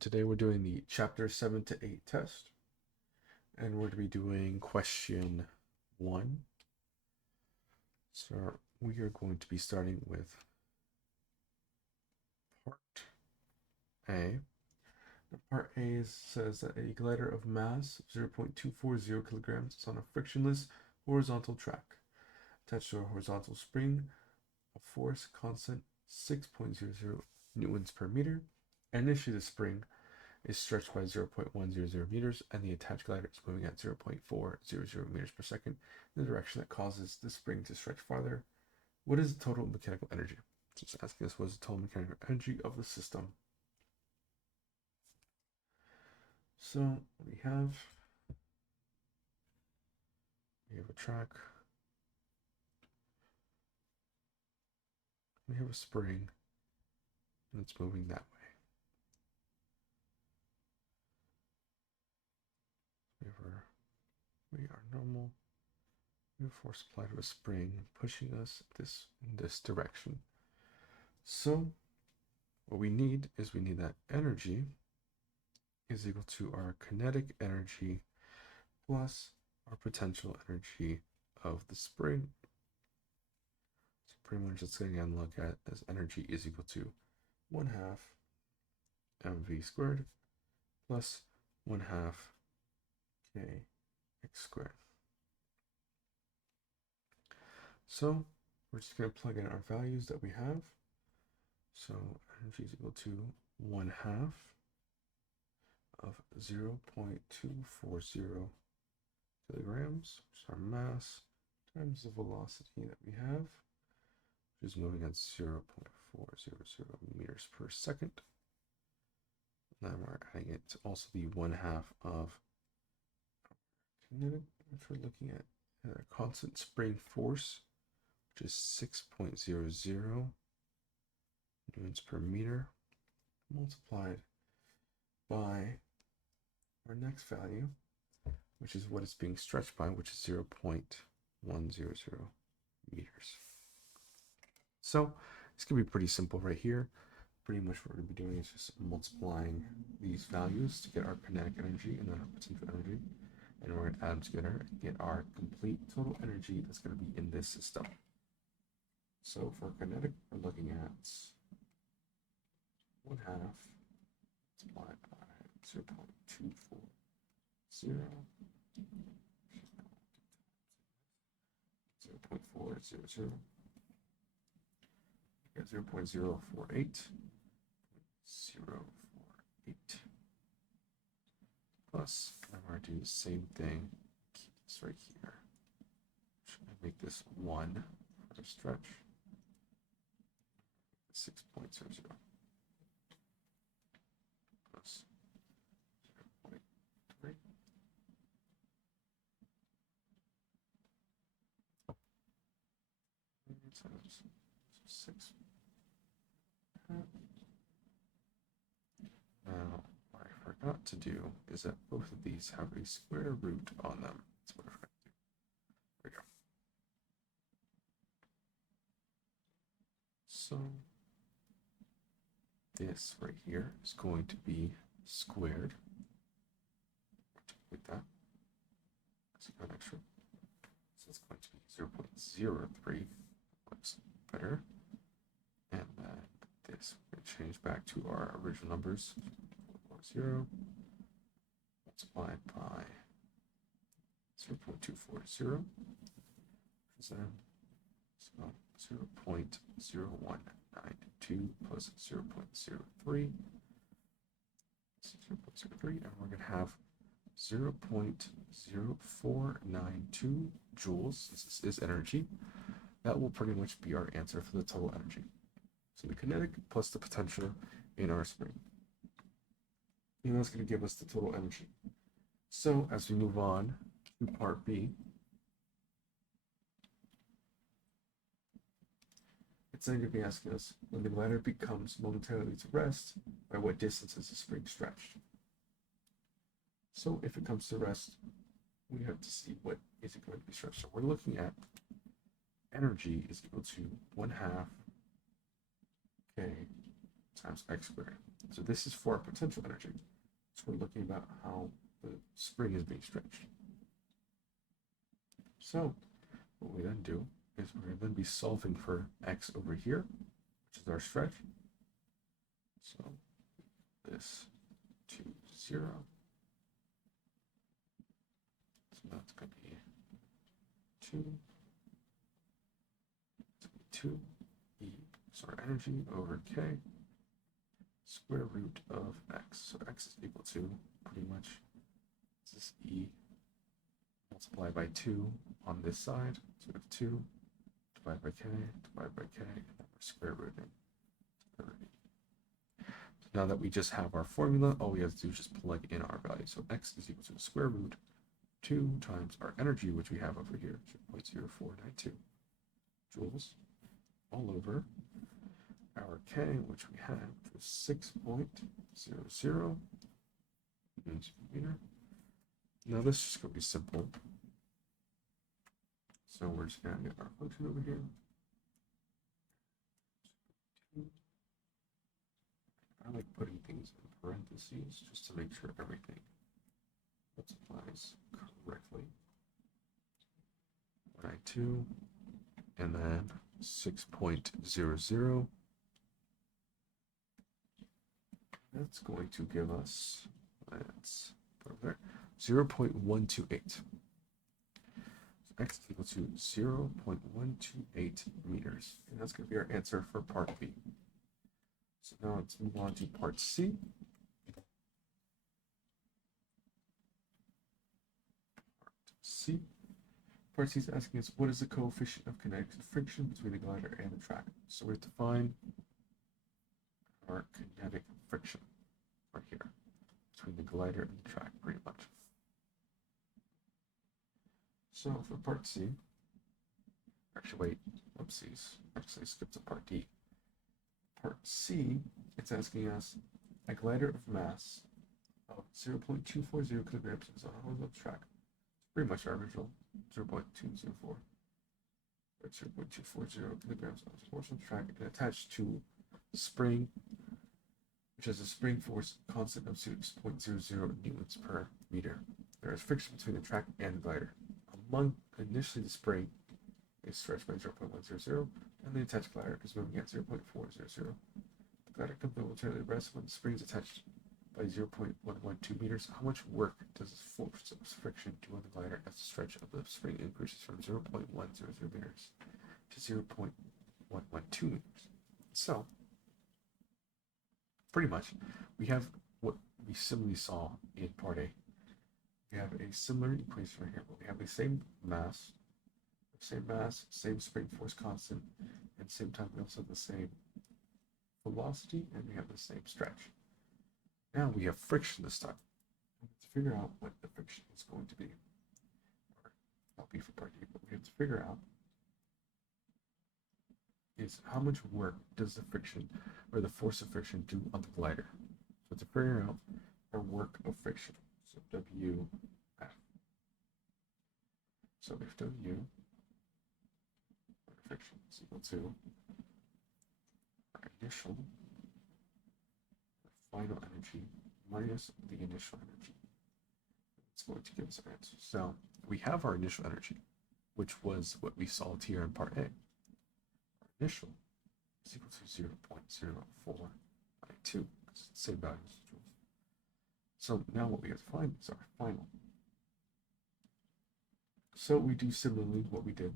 Today we're doing the chapter 7 to 8 test, and we're going to be doing question 1. So we are going to be starting with part A. Part A says that a glider of mass 0.240 kilograms is on a frictionless horizontal track attached to a horizontal spring of force constant 6.00 newtons per meter. Initially, the spring is stretched by 0.100 meters, and the attached glider is moving at 0.400 meters per second in the direction that causes the spring to stretch farther. What is the total mechanical energy? So it's asking us what is the total mechanical energy of the system. So we have a track, we have a spring, and it's moving that way. We are normal. We have force applied to a spring pushing us in this direction. So what we need is that energy is equal to our kinetic energy plus our potential energy of the spring. So pretty much it's going to look at as energy is equal to 1/2 mv squared plus 1/2 kx squared. So we're just going to plug in our values that we have. So energy is equal to 1/2 of 0.240 kilograms, which is our mass, times the velocity that we have, which is moving at 0.400 meters per second. And then we're adding it to also the 1/2 of kinetic, which we're looking at a constant spring force, which is 6.00 newtons per meter, multiplied by our next value, which is what it's being stretched by, which is 0.100 meters. So it's going to be pretty simple right here. Pretty much what we're going to be doing is just multiplying these values to get our kinetic energy and then our potential energy. And we're going to add them together and get our complete total energy that's going to be in this system. So for kinetic, we're looking at 1/2 multiplied by 0.240 0.400 0.048 plus, I'm going to do the same thing, keep this right here. Should I make this 1 for a stretch? 6.00 plus 0.3. So 6. Now, what I forgot to do is that both of these have a square root on them. That's what I forgot to do. There we go. So this right here is going to be squared. With that, so got extra. So it's going to be 0.03. Looks better. And then this we're going to change back to our original numbers. 0 multiplied by 0.240, so 0.0192 plus 0.03, and we're going to have 0.0492 joules. This is energy. That will pretty much be our answer for the total energy. So the kinetic plus the potential in our spring. And that's going to give us the total energy. So as we move on to part B, it's then going to be asking us when the glider becomes momentarily to rest, by what distance is the spring stretched? So if it comes to rest, we have to see what is it going to be stretched. So we're looking at energy is equal to 1/2 K times x squared. So this is for our potential energy. So we're looking about how the spring is being stretched. So what we then do is we're going to then be solving for x over here, which is our stretch. So this to 0. So that's going to be 2. It's going to be 2 e, so our energy over k square root of x. So x is equal to pretty much this e multiplied by 2 on this side. So we have 2 divided by k, and then we're square rooting. So now that we just have our formula, all we have to do is just plug in our value. So x is equal to the square root 2 times our energy, which we have over here, 0.0492 joules, all over our k, which we have, which was 6.00 meters per meter. Now this is just going to be simple. So we're just going to get our function over here. I like putting things in parentheses just to make sure everything multiplies correctly. 192 and then 6.00. That's going to give us, let's put it there, 0.128. X is equal to 0.128 meters. And that's going to be our answer for part B. So now let's move on to part C. Part C is asking us, what is the coefficient of kinetic friction between the glider and the track? So we have to find our kinetic friction right here between the glider and the track, pretty much. So for part C, actually wait, whoopsies, actually skipped to part D. Part C, it's asking us a glider of mass of 0.240 kilograms is on a horizontal track. It's pretty much our original 0.204 or 0.240 kilograms on a horizontal track and attached to a spring, which has a spring force constant of 6.00 newtons per meter. There is friction between the track and the glider. Initially the spring is stretched by 0.100 and the attached glider is moving at 0.400. The glider comes momentarily rest when the spring is attached by 0.112 meters. How much work does this force of friction do on the glider as the stretch of the spring increases from 0.100 meters to 0.112 meters? So, pretty much, we have what we similarly saw in part A. We have a similar equation right here, but we have the same mass, same spring force constant, and same time we also have the same velocity, and we have the same stretch. Now we have friction this time. We have to figure out what the friction is going to be. Or not be for part A, but we have to figure out is how much work does the friction or the force of friction do on the glider. So to figure out our work of friction, so WF. So if W friction is equal to our initial final energy minus the initial energy, it's going to give us our answer. So we have our initial energy, which was what we solved here in part A. Our initial is equal to 0.0492, because it's the same value as joules. So now what we have to find is our final. So we do similarly what we did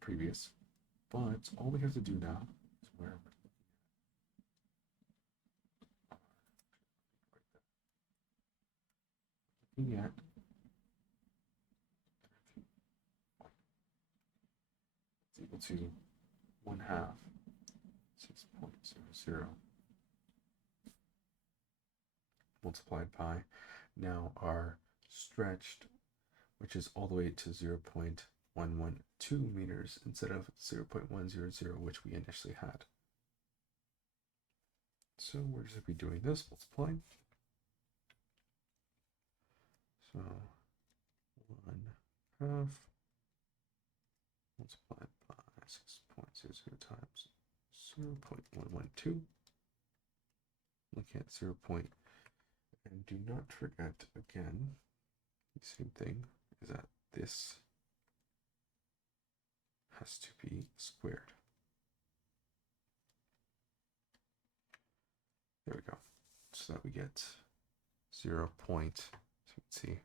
previous, but all we have to do now is where we're looking at it's equal to 1/2 6.00 multiplied by now our stretched, which is all the way to 0.112 meters instead of 0.100, which we initially had. So we're just going to be doing this, multiplying. So 1/2 multiplied by 6.00 times 0.112 look at 0 point. And do not forget, again, the same thing is that this has to be squared. There we go. So that we get 0 point, so we can see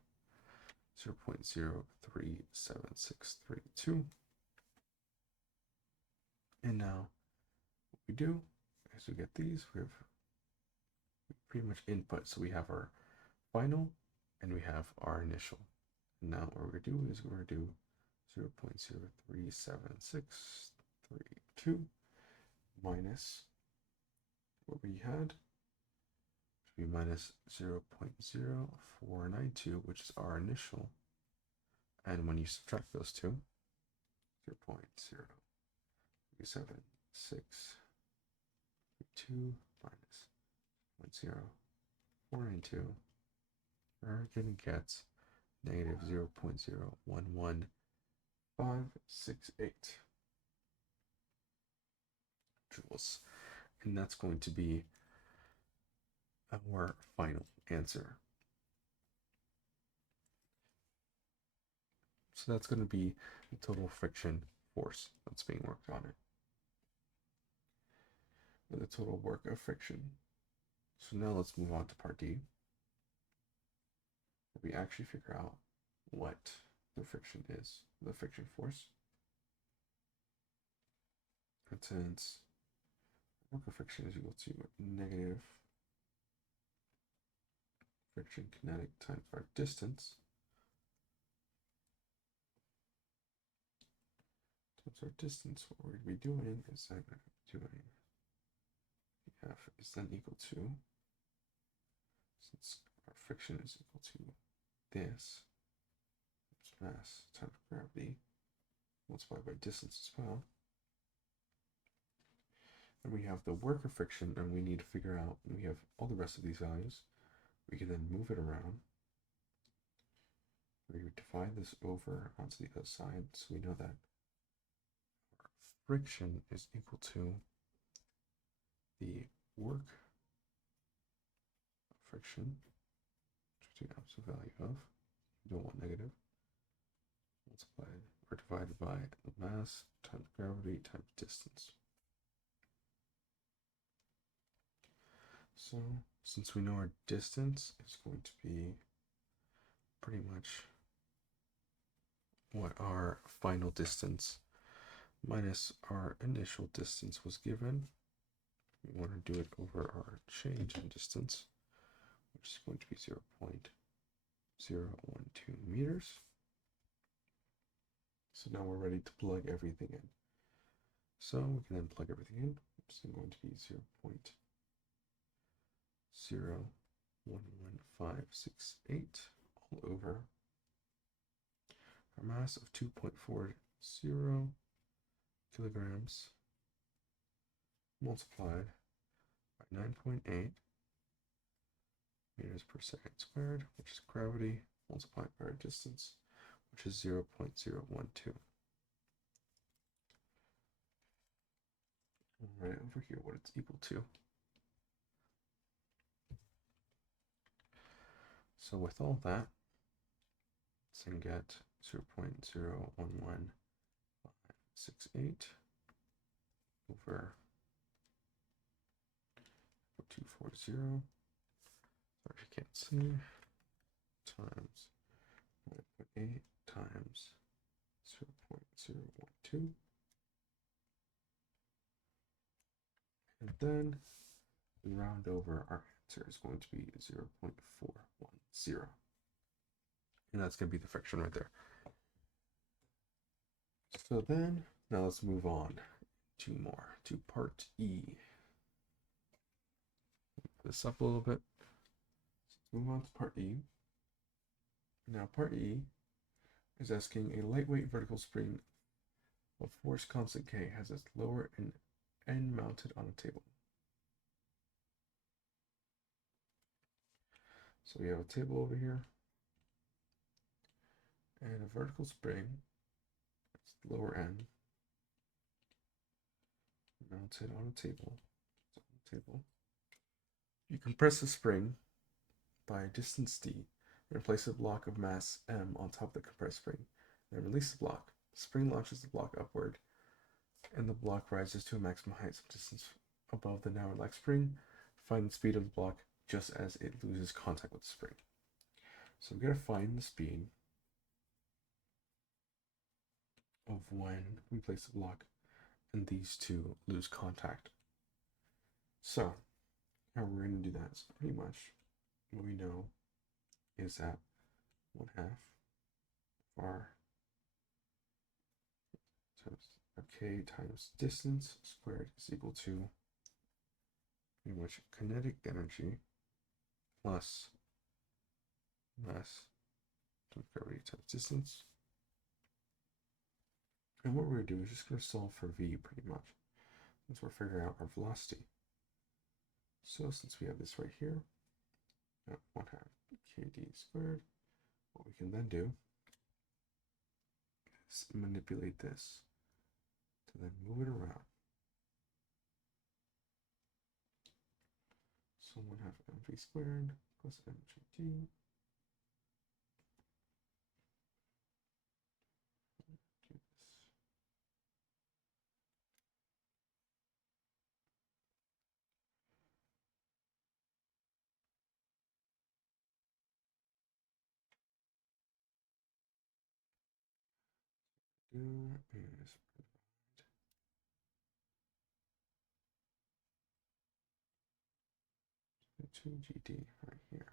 0.037632. And now what we do is we get these, we have pretty much input. So we have our final and we have our initial. And now what we're going to do is we're going to do 0.037632 minus what we had, which would be minus 0.0492, which is our initial. And when you subtract those two, 0.037632 minus 0.0492, we're going to get negative 0.011568 joules. And that's going to be our final answer. So that's going to be the total friction force that's being worked on it. With the total work of friction. So now let's move on to part D. We actually figure out what the friction is, the friction force. And since work of friction is equal to negative friction kinetic times our distance, what we're going to be doing is that we're doing F is then equal to, since our friction is equal to this, mass times gravity, multiplied by distance as well. And we have the work of friction, and we need to figure out, we have all the rest of these values. We can then move it around. We divide this over onto the other side, so we know that friction is equal to the work of friction, which is the absolute value of, we don't want negative, multiplied or divided by the mass times gravity times distance. So since we know our distance is going to be pretty much what our final distance minus our initial distance was given, we want to do it over our change in distance, which is going to be 0.012 meters. So now we're ready to plug everything in. So we can then plug everything in, which is going to be 0.011568 all over our mass of 2.40 kilograms multiplied by 9.8 meters per second squared, which is gravity, multiplied by our distance, which is 0.012. Right over here, what it's equal to. So with all that, let's then get 0.011568 over 240, sorry if you can't see, times 9.8 times 0.012. And then we round over, our answer is going to be 0.410. And that's going to be the friction right there. So then, now let's move on to part E. Move this up a little bit. Let's move on to part E. Now part E is asking a lightweight vertical spring of force constant K has its lower end mounted on a table. So we have a table over here and a vertical spring, its lower end, mounted on a table. It's on the table. You compress the spring by a distance d and place a block of mass m on top of the compressed spring. Then release the block. The spring launches the block upward, and the block rises to a maximum height some distance above the now relaxed spring. Find the speed of the block just as it loses contact with the spring. So we're going to find the speed of when we place the block and these two lose contact. So how we're going to do that is pretty much what we know is that 1/2 r times k times distance squared is equal to pretty much kinetic energy plus mass times gravity times distance. And what we're going to do is just going to solve for v pretty much. Once we're figuring out our velocity. So since we have this right here, 1/2 kd squared, what we can then do is manipulate this to then move it around. So 1/2 mv squared plus mgd. Do is 2gd right here.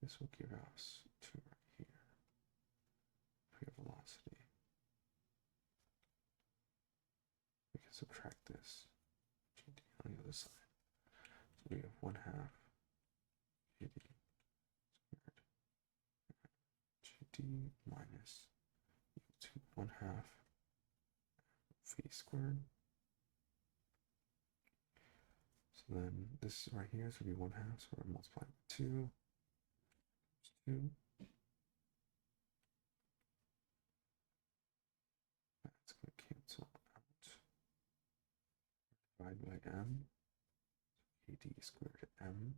This will give us 2 right here. We have velocity. We can subtract this gd on the other side. So we have 1/2 gd squared gd minus equal to 1/2 v squared. So then this right here is going to be 1/2, so we're multiplying by 2. 2. That's going to cancel out. Divide by m. Ad squared m.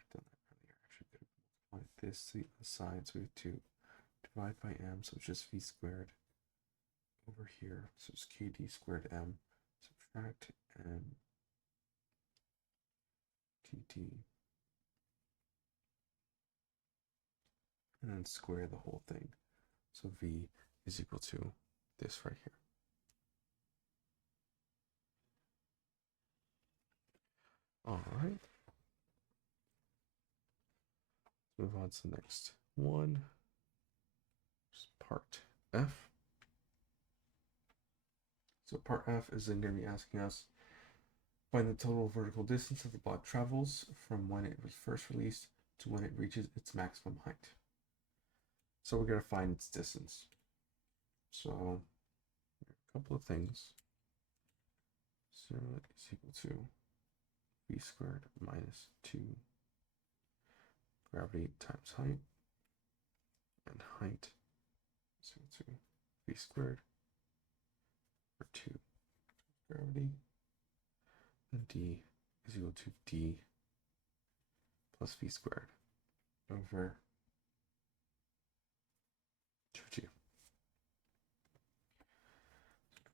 I've done that earlier. Actually, could have multiplied this to the other side, so we have to divide by m, so it's just v squared over here. So it's kd squared m. Subtract m dt, and then square the whole thing. So v is equal to this right here. All right. Let's move on to the next one. Part F. So part F is then going to be asking us find the total vertical distance that the block travels from when it was first released to when it reaches its maximum height. So we're going to find its distance. So a couple of things. So it's equal to v squared minus 2 gravity times height, and height is equal to v squared over 2 gravity, and d is equal to d plus v squared over 2g.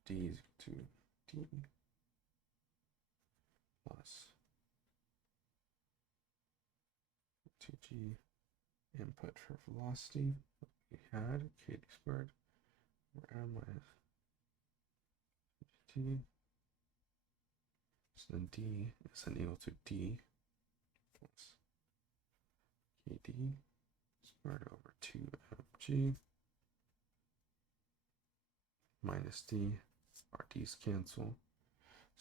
D is equal to d plus 2g input for velocity. We had kd squared over m minus gt. So then d is then equal to d plus kd squared over 2mg minus d. Our d's cancel.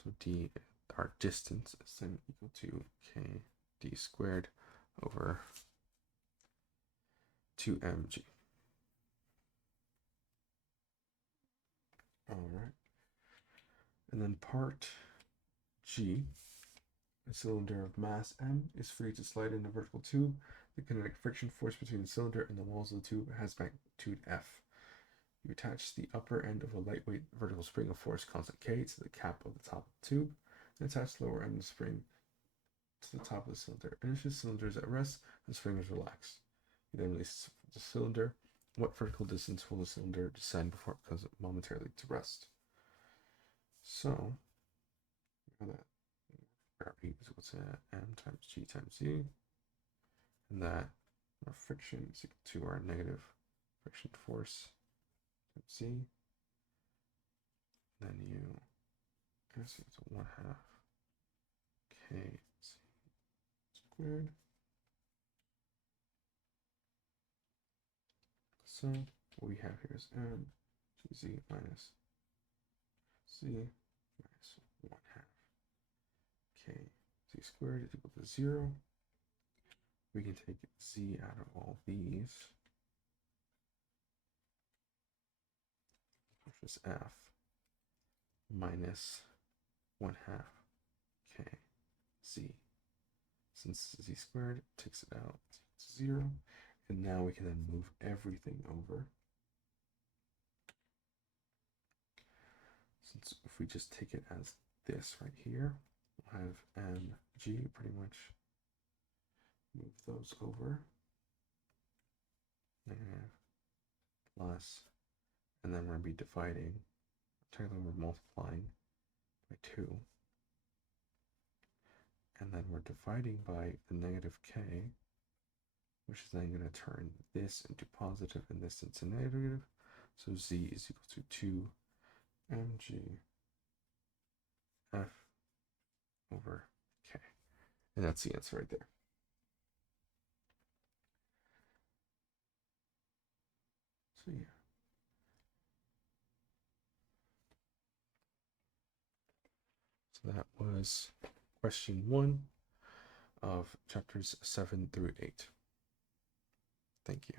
So d, our distance, is then equal to kd squared over 2mg. All right. And then part G, a cylinder of mass m is free to slide in a vertical tube. The kinetic friction force between the cylinder and the walls of the tube has magnitude F. You attach the upper end of a lightweight vertical spring of force constant K to the cap of the top of the tube. Attach lower end of the spring to the top of the cylinder. Initially, the cylinder is at rest and the spring is relaxed. You then release the cylinder. What vertical distance will the cylinder descend before it comes momentarily to rest? So, we know that gravity is equal to m times g times z, and that our friction is equal to our negative friction force times z. Then you s equals to 1/2 k z squared. So what we have here is m gz minus z minus 1/2 k z squared is equal to 0. We can take z out of all these, which is f minus 1/2 k z. Since z squared takes it out, it's 0. And now we can then move everything over. Since if we just take it as this right here, we'll have mg pretty much move those over. Negative plus, and then we're going to be dividing. Technically, we're multiplying by 2. And then we're dividing by the negative k, which is then going to turn this into positive and this into negative. So z is equal to 2 mg f over k. And that's the answer right there. So yeah. So that was question 1 of chapters 7 through 8. Thank you.